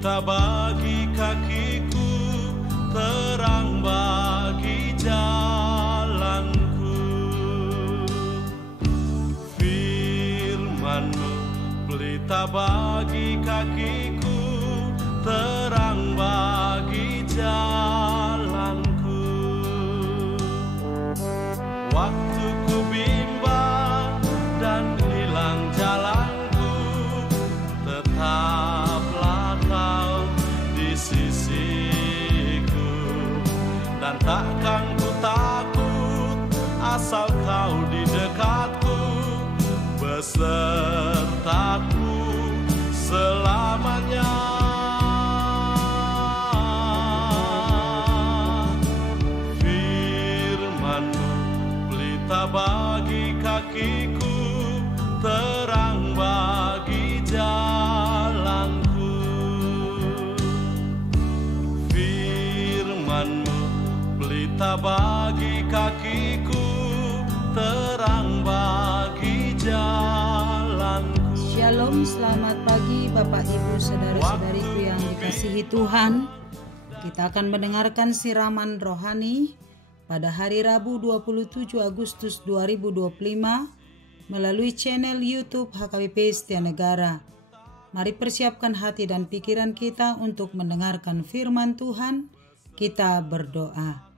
pelita bagi kakiku, terang bagi jalanku. Firman-Mu pelita bagi kakiku, terang bagi jalanku. Waktu ku bimbang dan hilang jalanku, tetaplah Kau di sisiku. Dan takkan ku takut asal Kau di dekatku, besertaku selamanya. Firman-Mu pelita bagi kakiku, terang bagi jalanku. Firman-Mu pelita bagi kakiku, terang bagi jalanku. Shalom, selamat pagi Bapak Ibu saudara-saudariku yang dikasihi Tuhan. Kita akan mendengarkan siraman rohani pada hari Rabu 27 Agustus 2025 melalui channel YouTube HKBP Setia Negara. Mari persiapkan hati dan pikiran kita untuk mendengarkan firman Tuhan. Kita berdoa.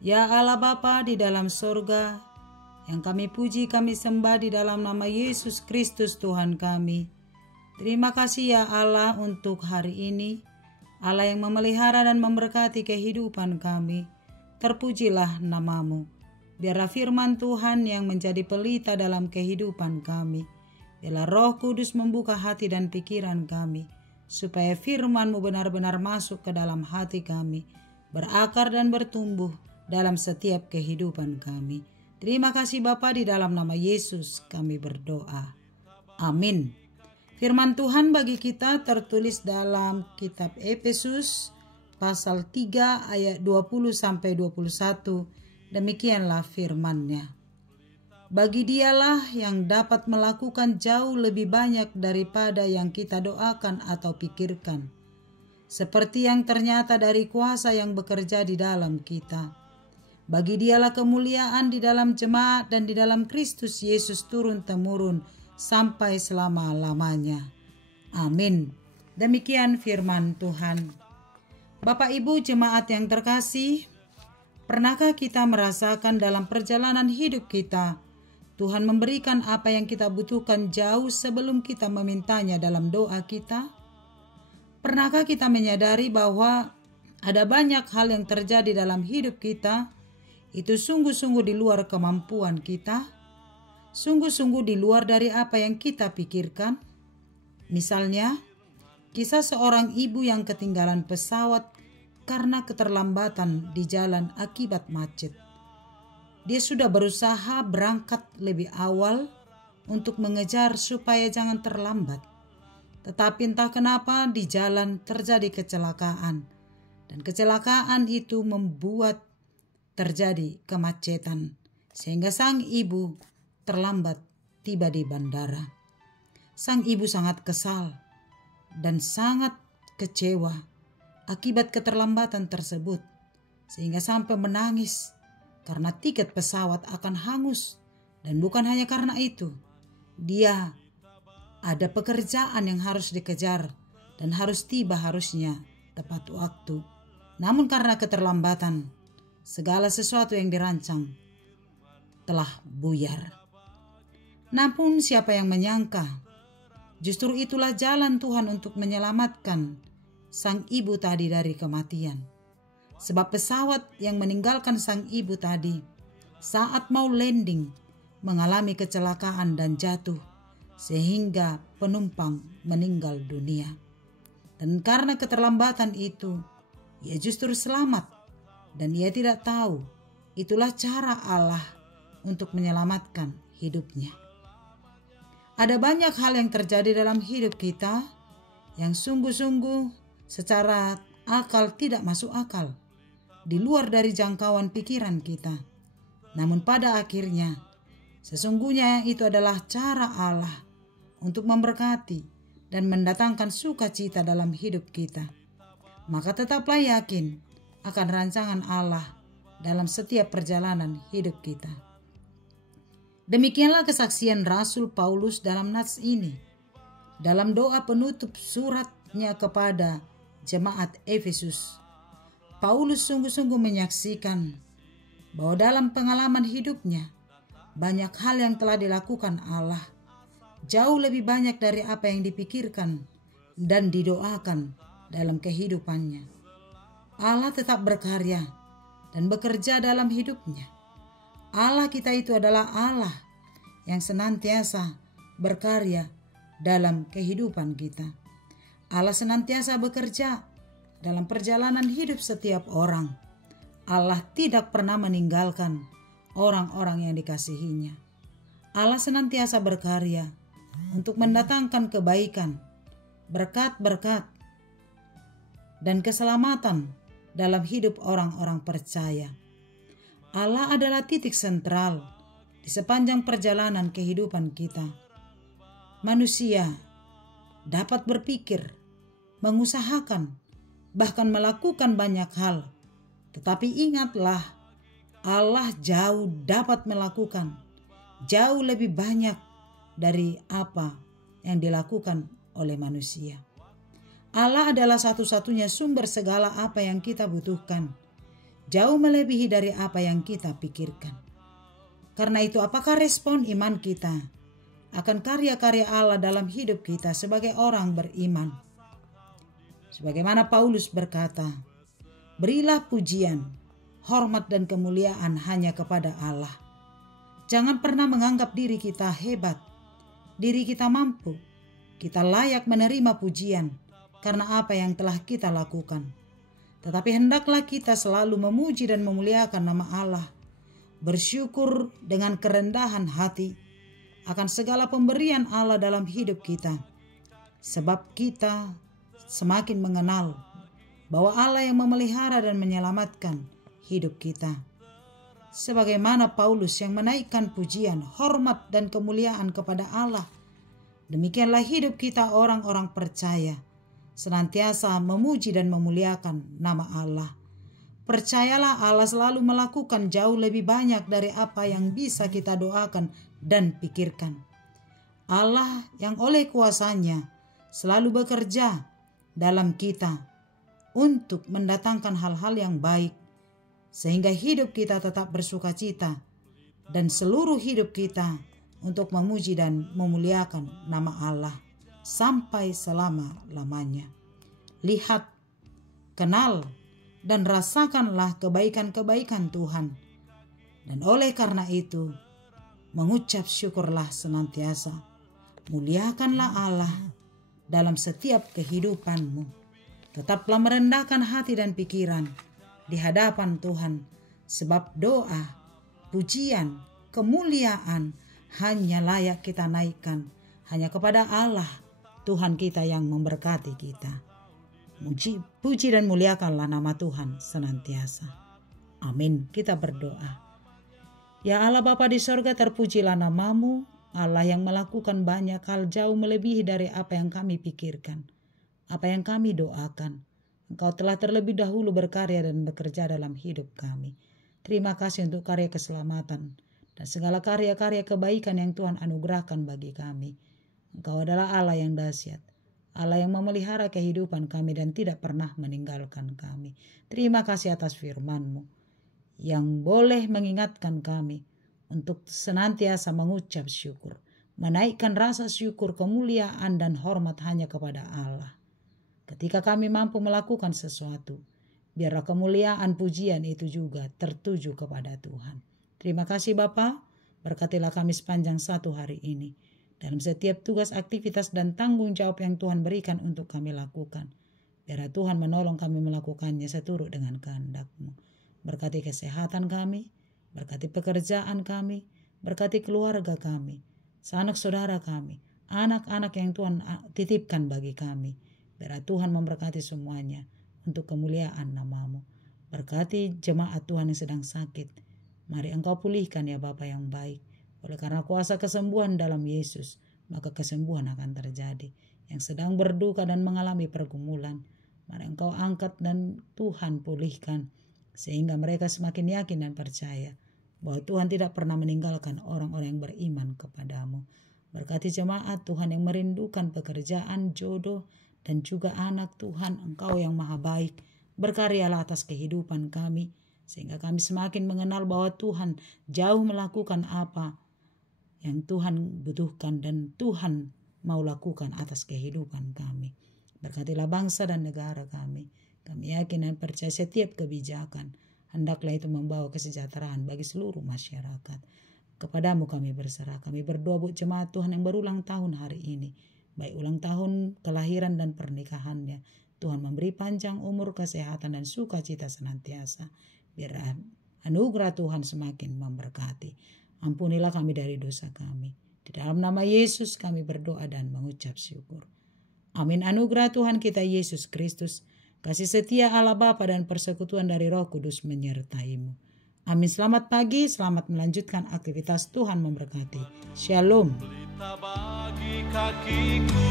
Ya Allah Bapa di dalam sorga, yang kami puji, kami sembah di dalam nama Yesus Kristus Tuhan kami. Terima kasih ya Allah untuk hari ini, Allah yang memelihara dan memberkati kehidupan kami. Terpujilah nama-Mu. Biarlah firman Tuhan yang menjadi pelita dalam kehidupan kami. Biarlah Roh Kudus membuka hati dan pikiran kami, supaya firman-Mu benar-benar masuk ke dalam hati kami, berakar dan bertumbuh dalam setiap kehidupan kami. Terima kasih Bapa, di dalam nama Yesus kami berdoa. Amin. Firman Tuhan bagi kita tertulis dalam kitab Efesus pasal 3 ayat 20-21. Demikianlah firman-Nya. Bagi Dialah yang dapat melakukan jauh lebih banyak daripada yang kita doakan atau pikirkan, seperti yang ternyata dari kuasa yang bekerja di dalam kita. Bagi Dialah kemuliaan di dalam jemaat dan di dalam Kristus Yesus turun-temurun sampai selama-lamanya. Amin. Demikian firman Tuhan. Bapak Ibu jemaat yang terkasih, pernahkah kita merasakan dalam perjalanan hidup kita, Tuhan memberikan apa yang kita butuhkan jauh sebelum kita memintanya dalam doa kita? Pernahkah kita menyadari bahwa ada banyak hal yang terjadi dalam hidup kita, itu sungguh-sungguh di luar kemampuan kita, sungguh-sungguh di luar dari apa yang kita pikirkan? Misalnya, kisah seorang ibu yang ketinggalan pesawat karena keterlambatan di jalan akibat macet. Dia sudah berusaha berangkat lebih awal untuk mengejar supaya jangan terlambat. Tetapi entah kenapa di jalan terjadi kecelakaan. Dan kecelakaan itu membuat terjadi kemacetan. Sehingga sang ibu terlambat tiba di bandara. Sang ibu sangat kesal dan sangat kecewa akibat keterlambatan tersebut, sehingga sampai menangis karena tiket pesawat akan hangus. Dan bukan hanya karena itu, dia ada pekerjaan yang harus dikejar dan harus tiba harusnya tepat waktu. Namun karena keterlambatan, segala sesuatu yang dirancang telah buyar. Namun siapa yang menyangka, justru itulah jalan Tuhan untuk menyelamatkan sang ibu tadi dari kematian. Sebab pesawat yang meninggalkan sang ibu tadi saat mau landing mengalami kecelakaan dan jatuh, sehingga penumpang meninggal dunia. Dan karena keterlambatan itu, ia justru selamat, dan ia tidak tahu itulah cara Allah untuk menyelamatkan hidupnya. Ada banyak hal yang terjadi dalam hidup kita yang sungguh-sungguh secara akal tidak masuk akal, di luar dari jangkauan pikiran kita. Namun pada akhirnya, sesungguhnya itu adalah cara Allah untuk memberkati, dan mendatangkan sukacita dalam hidup kita. Maka tetaplah yakin akan rancangan Allah dalam setiap perjalanan hidup kita. Demikianlah kesaksian Rasul Paulus dalam nats ini. Dalam doa penutup suratnya kepada jemaat Efesus, Paulus sungguh-sungguh menyaksikan bahwa dalam pengalaman hidupnya banyak hal yang telah dilakukan Allah, jauh lebih banyak dari apa yang dipikirkan dan didoakan dalam kehidupannya. Allah tetap berkarya dan bekerja dalam hidupnya. Allah kita itu adalah Allah yang senantiasa berkarya dalam kehidupan kita. Allah senantiasa bekerja dalam perjalanan hidup setiap orang. Allah tidak pernah meninggalkan orang-orang yang dikasihinya. Allah senantiasa berkarya untuk mendatangkan kebaikan, berkat-berkat, dan keselamatan dalam hidup orang-orang percaya. Allah adalah titik sentral di sepanjang perjalanan kehidupan kita. Manusia dapat berpikir, mengusahakan, bahkan melakukan banyak hal. Tetapi ingatlah, Allah jauh dapat melakukan jauh lebih banyak dari apa yang dilakukan oleh manusia. Allah adalah satu-satunya sumber segala apa yang kita butuhkan, jauh melebihi dari apa yang kita pikirkan. Karena itu, apakah respon iman kita akan karya-karya Allah dalam hidup kita sebagai orang beriman? Sebagaimana Paulus berkata, berilah pujian, hormat dan kemuliaan hanya kepada Allah. Jangan pernah menganggap diri kita hebat, diri kita mampu, kita layak menerima pujian karena apa yang telah kita lakukan. Tetapi hendaklah kita selalu memuji dan memuliakan nama Allah, bersyukur dengan kerendahan hati akan segala pemberian Allah dalam hidup kita. Sebab kita semakin mengenal bahwa Allah yang memelihara dan menyelamatkan hidup kita. Sebagaimana Paulus yang menaikkan pujian, hormat dan kemuliaan kepada Allah, demikianlah hidup kita orang-orang percaya senantiasa memuji dan memuliakan nama Allah. Percayalah, Allah selalu melakukan jauh lebih banyak dari apa yang bisa kita doakan dan pikirkan. Allah yang oleh kuasanya selalu bekerja dalam kita untuk mendatangkan hal-hal yang baik, sehingga hidup kita tetap bersukacita dan seluruh hidup kita untuk memuji dan memuliakan nama Allah sampai selama-lamanya. Lihat, kenal, dan rasakanlah kebaikan-kebaikan Tuhan. Dan oleh karena itu, mengucap syukurlah senantiasa. Muliakanlah Allah dalam setiap kehidupanmu. Tetaplah merendahkan hati dan pikiran di hadapan Tuhan, sebab doa, pujian, kemuliaan hanya layak kita naikkan hanya kepada Allah, Tuhan kita yang memberkati kita. Puji dan muliakanlah nama Tuhan senantiasa. Amin. Kita berdoa. Ya Allah Bapa di sorga, terpujilah namamu, Allah yang melakukan banyak hal jauh melebihi dari apa yang kami pikirkan, apa yang kami doakan. Engkau telah terlebih dahulu berkarya dan bekerja dalam hidup kami. Terima kasih untuk karya keselamatan dan segala karya-karya kebaikan yang Tuhan anugerahkan bagi kami. Engkau adalah Allah yang dahsyat, Allah yang memelihara kehidupan kami dan tidak pernah meninggalkan kami. Terima kasih atas firman-Mu yang boleh mengingatkan kami untuk senantiasa mengucap syukur, menaikkan rasa syukur, kemuliaan dan hormat hanya kepada Allah. Ketika kami mampu melakukan sesuatu, biarlah kemuliaan pujian itu juga tertuju kepada Tuhan. Terima kasih Bapa, berkatilah kami sepanjang satu hari ini, dalam setiap tugas, aktivitas dan tanggung jawab yang Tuhan berikan untuk kami lakukan. Biarlah Tuhan menolong kami melakukannya seturut dengan kehendak-Mu. Berkati kesehatan kami, berkati pekerjaan kami, berkati keluarga kami, sanak saudara kami, anak-anak yang Tuhan titipkan bagi kami. Biarlah Tuhan memberkati semuanya untuk kemuliaan nama-Mu. Berkati jemaat Tuhan yang sedang sakit. Mari Engkau pulihkan ya Bapa yang baik. Oleh karena kuasa kesembuhan dalam Yesus, maka kesembuhan akan terjadi. Yang sedang berduka dan mengalami pergumulan, mari Engkau angkat dan Tuhan pulihkan, sehingga mereka semakin yakin dan percaya bahwa Tuhan tidak pernah meninggalkan orang-orang yang beriman kepadamu. Berkati jemaat Tuhan yang merindukan pekerjaan, jodoh, dan juga anak. Tuhan, Engkau yang maha baik, berkaryalah atas kehidupan kami, sehingga kami semakin mengenal bahwa Tuhan jauh melakukan apa yang Tuhan butuhkan dan Tuhan mau lakukan atas kehidupan kami. Berkatilah bangsa dan negara kami. Kami yakin dan percaya setiap kebijakan hendaklah itu membawa kesejahteraan bagi seluruh masyarakat. Kepadamu kami berserah. Kami berdoa buat jemaat Tuhan yang berulang tahun hari ini, baik ulang tahun kelahiran dan pernikahannya. Tuhan memberi panjang umur, kesehatan, dan sukacita senantiasa. Biar anugerah Tuhan semakin memberkati. Ampunilah kami dari dosa kami. Di dalam nama Yesus kami berdoa dan mengucap syukur. Amin. Anugerah Tuhan kita Yesus Kristus, kasih setia Allah Bapa dan persekutuan dari Roh Kudus menyertaimu. Amin. Selamat pagi, selamat melanjutkan aktivitas. Tuhan memberkati. Shalom. Pelita bagi kakiku